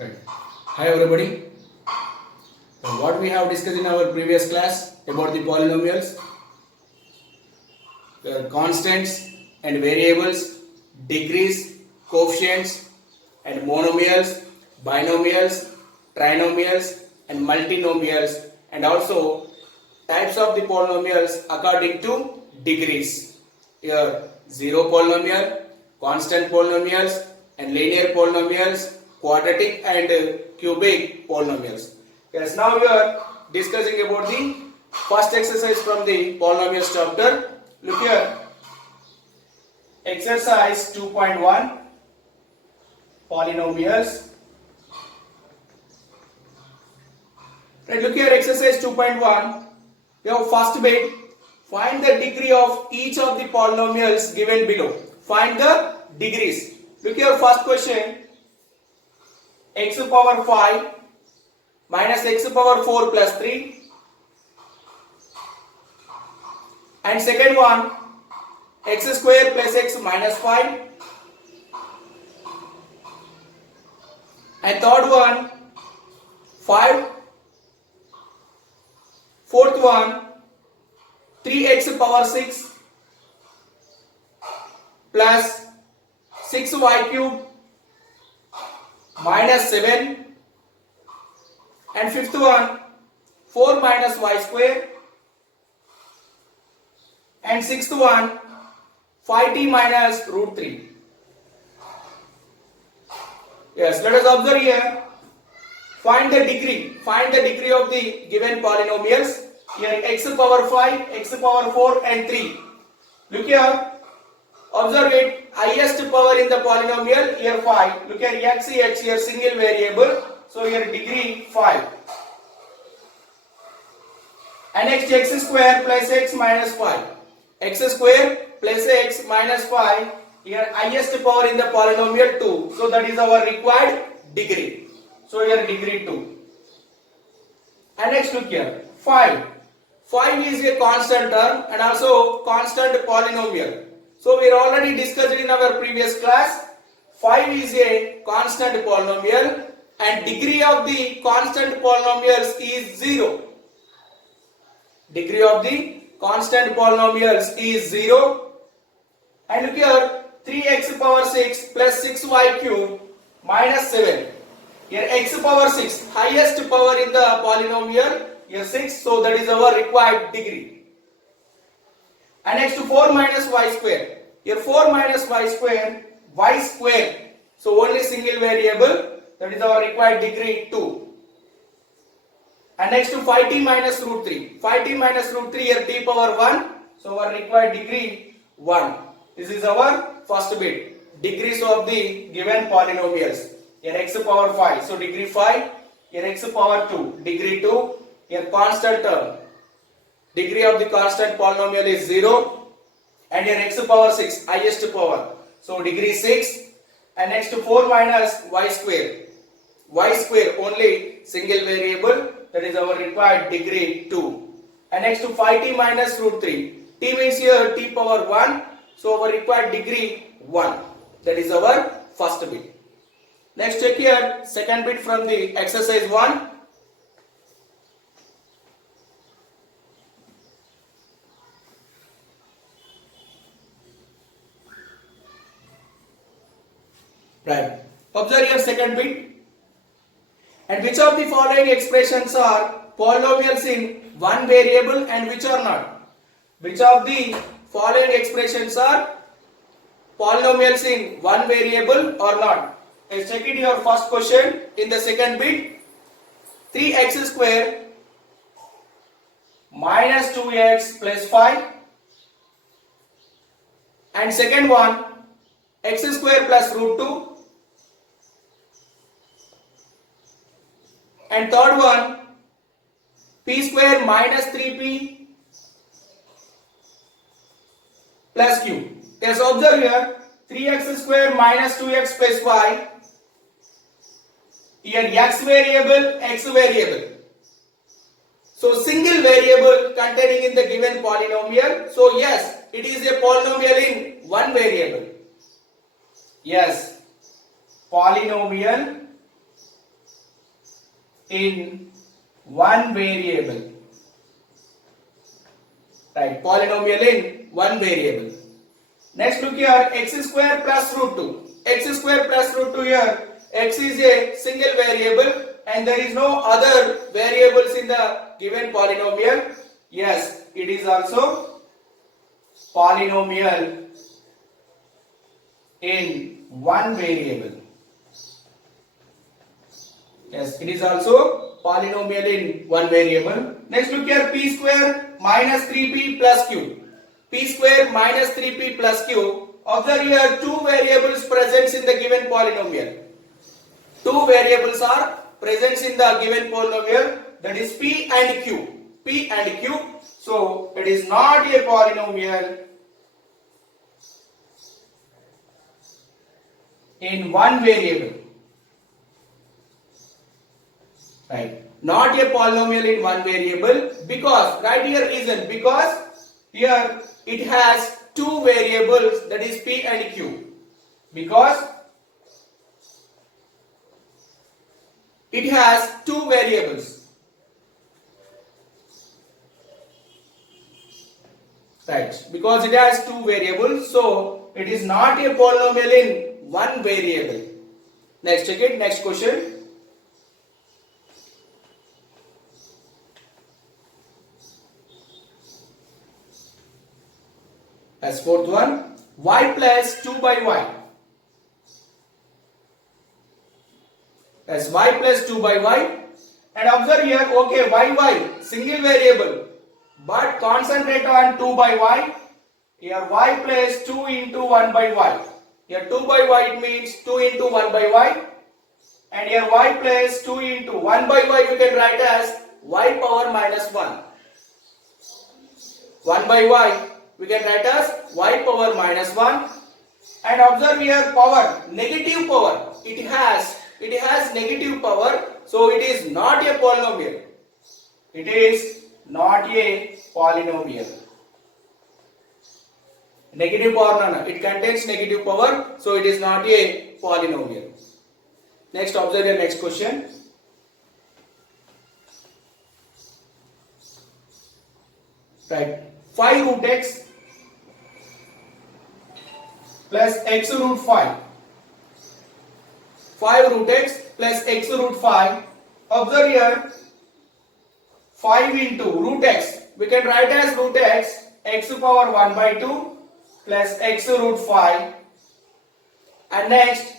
Right. Hi everybody. So what we have discussed in our previous class about the polynomials, the constants and variables, degrees, coefficients and monomials, binomials, trinomials and multinomials, and also types of the polynomials according to degrees. Here zero polynomial, constant polynomials and linear polynomials, quadratic and cubic polynomials. Yes, now we are discussing about the first exercise from the polynomials chapter. Look here, exercise 2.1, polynomials. Right, look here, exercise 2.1. We have first bit. Find the degree of each of the polynomials given below. Find the degrees. Look here, first question. X power 5 minus x power 4 plus 3. And second one, x square plus x minus 5. And third one, 5. Fourth one, 3x power 6 plus 6y cube minus 7. And fifth one, 4 minus y square. And sixth one, 5t minus root 3. Yes, let us observe here. Find the degree. Find the degree of the given polynomials. Here x power 5, x power 4 and 3. Look here. Observe it. Highest power in the polynomial here 5. Look here x here single variable. So here degree 5. And next x square plus x minus 5. X square plus x minus 5. Here highest power in the polynomial 2. So that is our required degree. So here degree 2. And next look here. 5. 5 is a constant term and also constant polynomial. So we already discussed it in our previous class. 5 is a constant polynomial and degree of the constant polynomials is 0. Degree of the constant polynomials is 0. And look here, 3x power 6 plus 6y cube minus 7. Here x power 6, highest power in the polynomial, here 6, so that is our required degree. And next to 4 minus y square. Here 4 minus y square, y square. So only single variable, that is our required degree 2. And next to 5t minus root 3. 5t minus root 3, here t power 1. So our required degree 1. This is our first bit. Degrees of the given polynomials. Here x power 5, so degree 5. Here x power 2, degree 2. Here constant term. Degree of the constant polynomial is 0. And here x power 6, highest power. So degree 6. And next to 4 minus y square. Y square only single variable. That is our required degree 2. And next to 5t minus root 3. T means here t power 1. So our required degree 1. That is our first bit. Next check here second bit from the exercise 1. Right. Observe your second bit. And which of the following expressions are polynomials in one variable and which are not? Which of the following expressions are polynomials in one variable or not? Let's check it your first question in the second bit. 3x square minus 2x plus 5. And second one, x square plus root 2. And third one, p square minus 3p plus q. Yes, observe here, 3x square minus 2x plus y. Here x variable, x variable. So single variable containing in the given polynomial. So yes, it is a polynomial in one variable. Yes, polynomial in one variable. Right, polynomial in one variable. Next look here, x square plus root 2. X square plus root 2 here, x is a single variable and there is no other variables in the given polynomial. Yes, it is also polynomial in one variable. Yes, it is also polynomial in one variable. Next look here, p square minus 3p plus q. P square minus 3p plus q. Observe here two variables present in the given polynomial. Two variables are present in the given polynomial, that is p and q. P and q. So it is not a polynomial in one variable. Right, not a polynomial in one variable because, write here reason, because here it has two variables, that is p and q. Because it has two variables. Right, because it has two variables, so it is not a polynomial in one variable. Next, check it. Next question. As fourth one, y plus 2 by y. As y plus 2 by y. And observe here, okay, y, single variable. But concentrate on 2 by y. Here y plus 2 into 1 by y. Here 2 by y, it means 2 into 1 by y. And here y plus 2 into 1 by y, you can write as y power minus 1. 1 by y, we can write as y power minus 1. And observe here power, negative power. It has negative power, so it is not a polynomial. It is not a polynomial. Negative power, no, it contains negative power, so it is not a polynomial. Next, observe the next question. Right, 5 root x plus x root 5. 5 root x plus x root 5. Observe here 5 into root x. We can write as root x, x power 1 by 2 plus x root 5. And next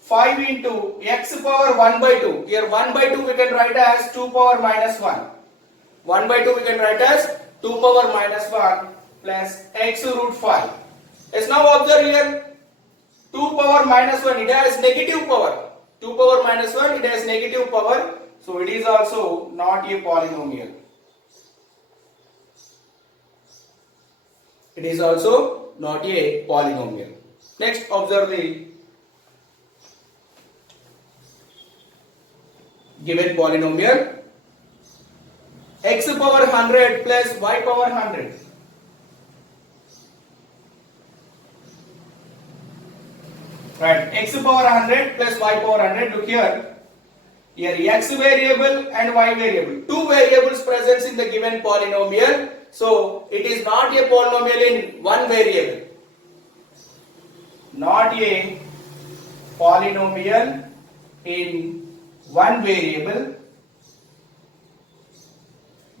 5 into x power 1 by 2. Here 1 by 2 we can write as 2 power minus 1. 1 by 2 we can write as 2 power minus 1 plus x root 5. Yes, now observe here 2 power minus 1, it has negative power. 2 power minus 1, it has negative power. So it is also not a polynomial. It is also not a polynomial. Next, observe the given polynomial. X power 100 plus y power 100. Right, x power 100 plus y power 100. Look here. Here x variable and y variable. Two variables present in the given polynomial. So it is not a polynomial in one variable. Not a polynomial in one variable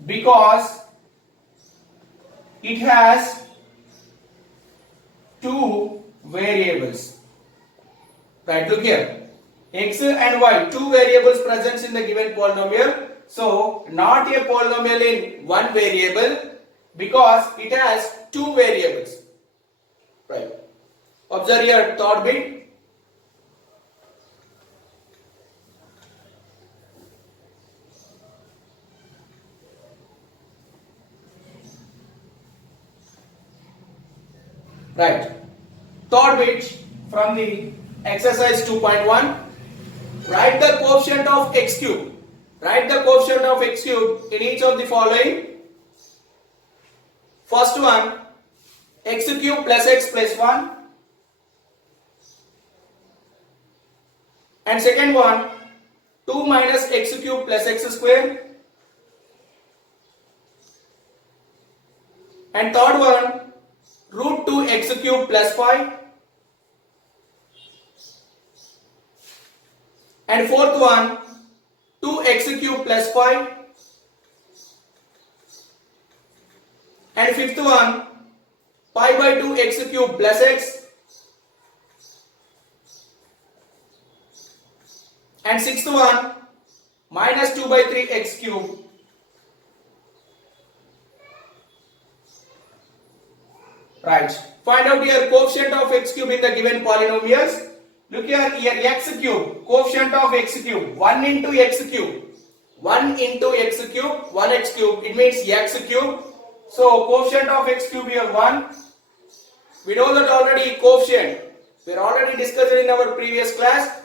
because it has two variables. Right, look here. X and y, two variables present in the given polynomial. So, not a polynomial in one variable because it has two variables. Right. Observe here, third bit. Right. Third bit from the exercise 2.1. Write the coefficient of x cube. Write the coefficient of x cube in each of the following. First one, x cube plus x plus 1. And second one, 2 minus x cube plus x square. And third one, root 2 x cube plus 5. And fourth one, 2x cube plus 5. And fifth one, pi by 2 x cube plus x. And sixth one, minus 2 by 3 x cube. Right. Find out here coefficient of x cube in the given polynomials. Look here x cube, coefficient of x cube, 1 into x cube. 1 into x cube, 1x cube, it means x cube. So coefficient of x cube here 1. We know that already coefficient. We already discussed it in our previous class.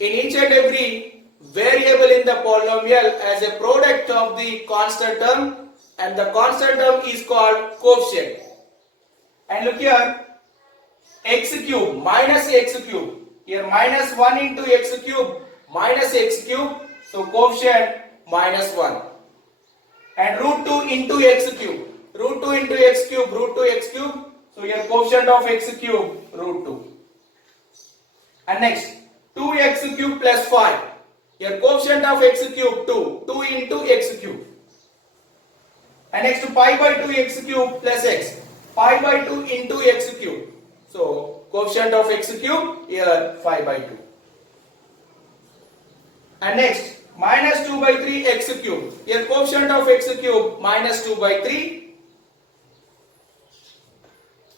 In each and every variable in the polynomial as a product of the constant term, and the constant term is called coefficient. And look here, x cube minus x cube. Here minus 1 into x cube minus x cube. So coefficient minus 1. And root 2 into x cube. Root 2 into x cube, root 2 x cube. So here coefficient of x cube, root 2. And next, 2x cube plus 5. Here coefficient of x cube 2. 2 into x cube. And next pi by 2 x cube plus x. Pi by 2 into x cube. So coefficient of x cube here 5 by 2. And next minus 2 by 3 x cube. Here coefficient of x cube minus 2 by 3.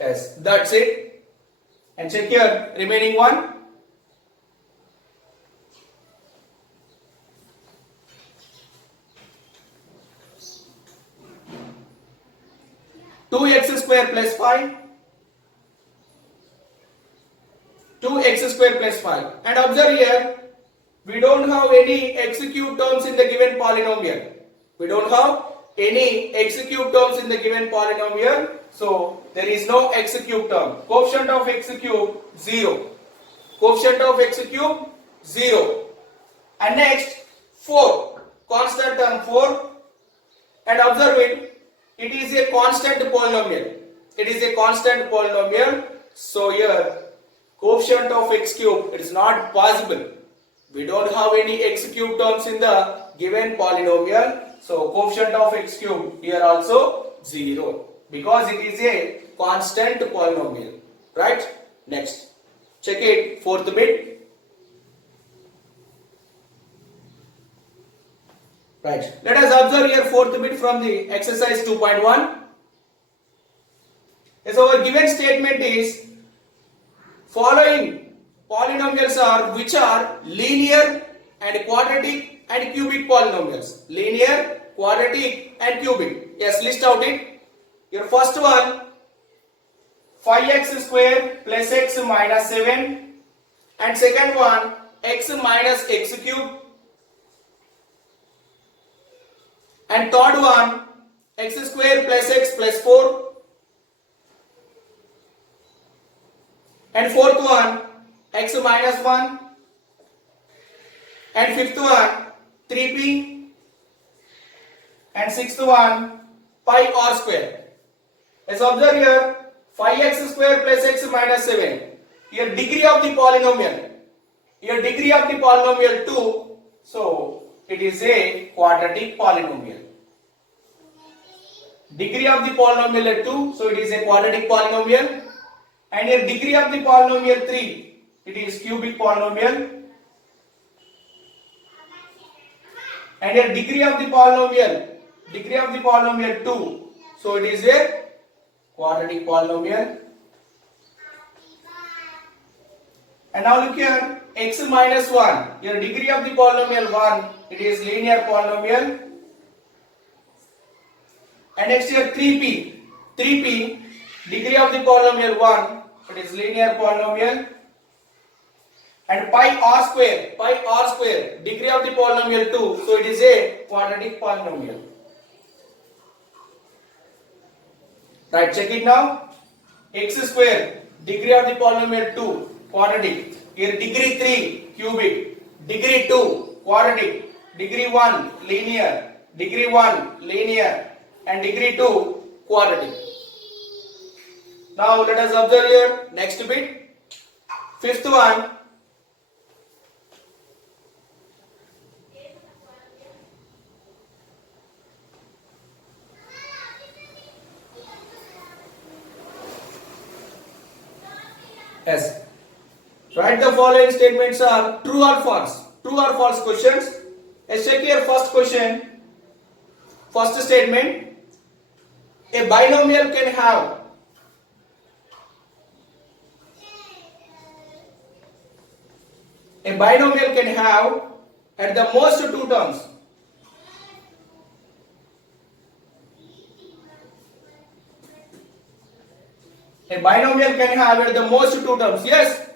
Yes, that's it. And check here remaining one. Two x square plus 5. 2x square plus 5. And observe here, we don't have any x cube terms in the given polynomial. We don't have any x cube terms in the given polynomial. So there is no x cube term. Coefficient of x cube 0. Coefficient of x cube 0. And next 4. Constant term 4. And observe it. It is a constant polynomial. It is a constant polynomial. So here coefficient of x cube, it is not possible. We don't have any x cube terms in the given polynomial. So coefficient of x cube here also 0. Because it is a constant polynomial. Right? Next. Check it, fourth bit. Right. Let us observe here fourth bit from the exercise 2.1. Yes, our given statement is following polynomials are which are linear and quadratic and cubic polynomials. Linear, quadratic and cubic. Yes, list out it. Your first one 5x square plus x minus 7. And second one x minus x cube. And third one x square plus x plus 4. And fourth one x minus 1. And fifth one 3p. And sixth one pi r square. As observe here 5x square plus x minus 7. Here degree of the polynomial. Here degree of the polynomial 2. So it is a quadratic polynomial. Degree of the polynomial is 2. So it is a quadratic polynomial. And here degree of the polynomial 3. It is cubic polynomial. And here degree of the polynomial 2. So it is a quadratic polynomial. And now look here x minus 1. Here degree of the polynomial 1. It is linear polynomial. And next here 3p. 3p degree of the polynomial 1. It is linear polynomial. And pi r square degree of the polynomial 2. So it is a quadratic polynomial. Right, check it now. X square degree of the polynomial 2 quadratic. Here degree 3 cubic. degree 2 quadratic, degree 1 linear, degree 1 linear and degree 2 quadratic. Now let us observe here next bit. Fifth one. Yes. Write the following statements are true or false. True or false questions. Let's check here first question. First statement. A binomial can have at the most two terms. A binomial can have at the most two terms. Yes,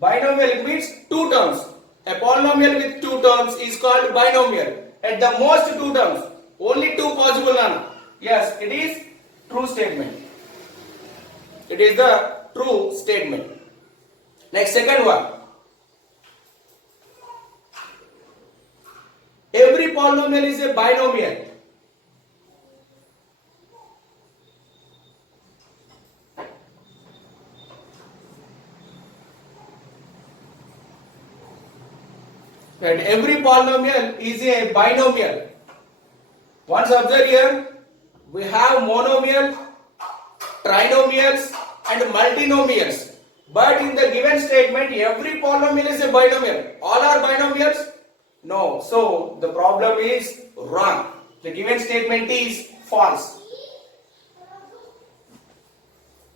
binomial means two terms. A polynomial with two terms is called binomial. At the most two terms, only two possible none. Yes, it is true statement. It is the true statement. Next, second one. Every polynomial is a binomial. Right, every polynomial is a binomial. Once observe here, we have monomial, trinomials and multinomials. But in the given statement, every polynomial is a binomial. All are binomials? No. So the problem is wrong. The given statement is false.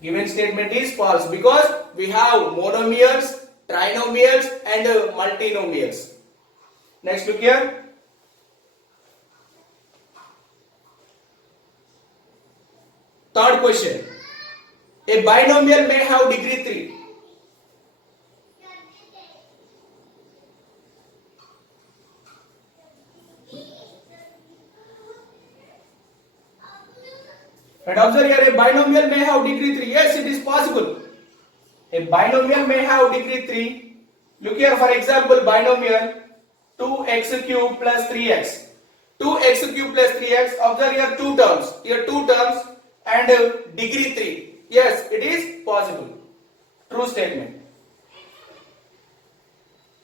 Given statement is false because we have monomials, trinomials and multinomials. Next, look here. Third question. A binomial may have degree 3. And observe here, a binomial may have degree 3. Yes, it is possible. A binomial may have degree 3. Look here, for example, binomial 2x cube plus 3x. 2x cube plus 3x. Observe here two terms. Here two terms and degree 3. Yes, it is possible. True statement.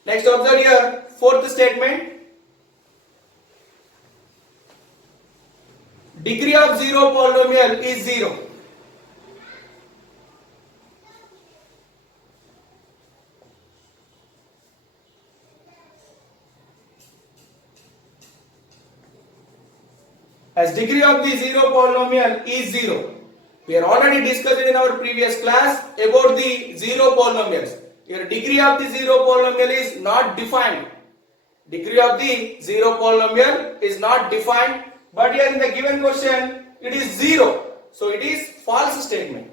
Next, observe here fourth statement. Degree of zero polynomial is 0. As degree of the zero polynomial is 0. We are already discussed in our previous class about the zero polynomials. Your degree of the zero polynomial is not defined. Degree of the zero polynomial is not defined. But here in the given question, it is 0. So it is false statement.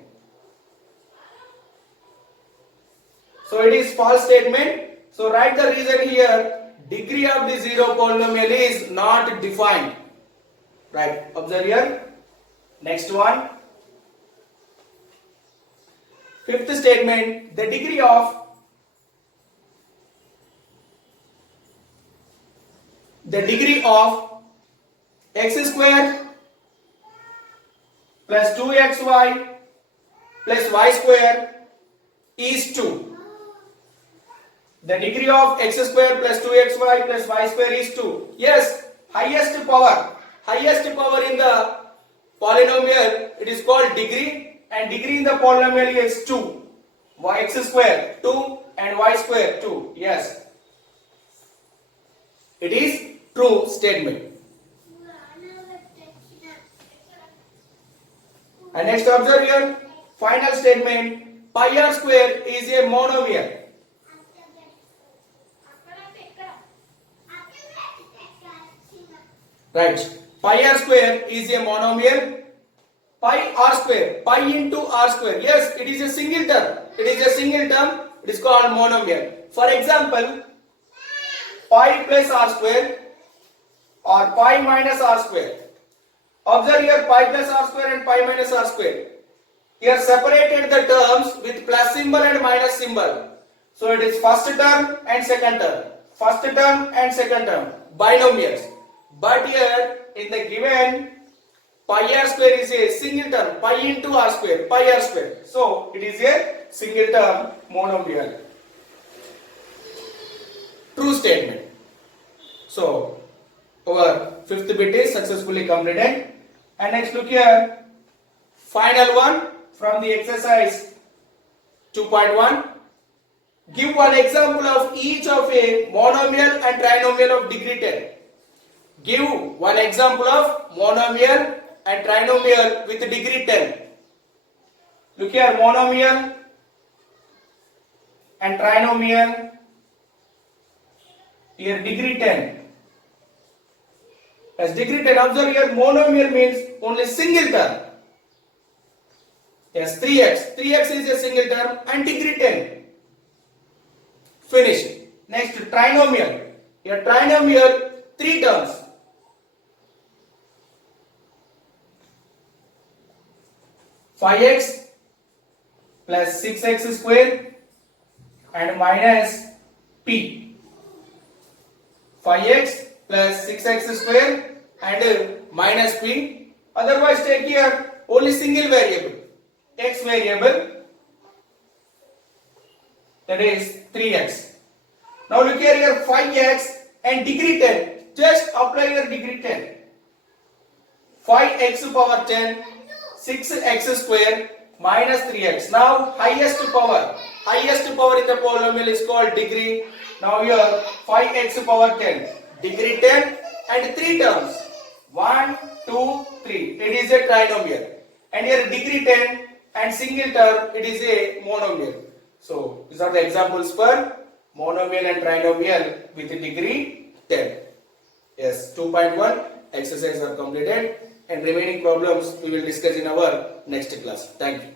So it is false statement. So write the reason here. Degree of the zero polynomial is not defined. Right. Observe here. Next one. Fifth statement. The degree of x square plus 2xy plus y square is 2. The degree of x square plus 2xy plus y square is 2. Yes, highest power in the polynomial, it is called degree, and degree in the polynomial is 2. X square 2 and y square 2. Yes, it is true statement. And next, observe here final statement. Pi r square is a monomial. Right. Pi r square is a monomial. Pi r square, pi into r square. Yes, it is a single term. It is called monomial. For example, pi plus r square or pi minus r square. Observe here pi plus r square and pi minus r square. Here separated the terms with plus symbol and minus symbol. So it is first term and second term. first term and second term, binomials. But here in the given pi r square is a single term, pi into r square, pi r square. So it is a single term monomial. True statement. So our fifth bit is successfully completed. And next look here, final one from the exercise 2.1. Give one example of each of a monomial and trinomial of degree 10. Give one example of monomial and trinomial with degree 10. Look here, monomial and trinomial, here degree 10. As degree 10, observe here monomial means only single term. Yes, 3x. 3x is a single term and degree 10. Finish. Next, trinomial. Here trinomial, 3 terms. 5x plus 6x square and minus p. 5x plus 6x square and minus p. Otherwise take here only single variable, x variable, that is 3x. Now look here 5x and degree 10. Just apply your degree 10. 5x power 10, 6x square minus 3x. Now highest power in the polynomial is called degree. Now here 5x power 10, degree 10 and 3 terms. 1, 2, 3. It is a trinomial. And here degree 10 and single term, it is a monomial. So these are the examples for monomial and trinomial with degree 10. Yes, 2.1 exercises are completed and remaining problems we will discuss in our next class. Thank you.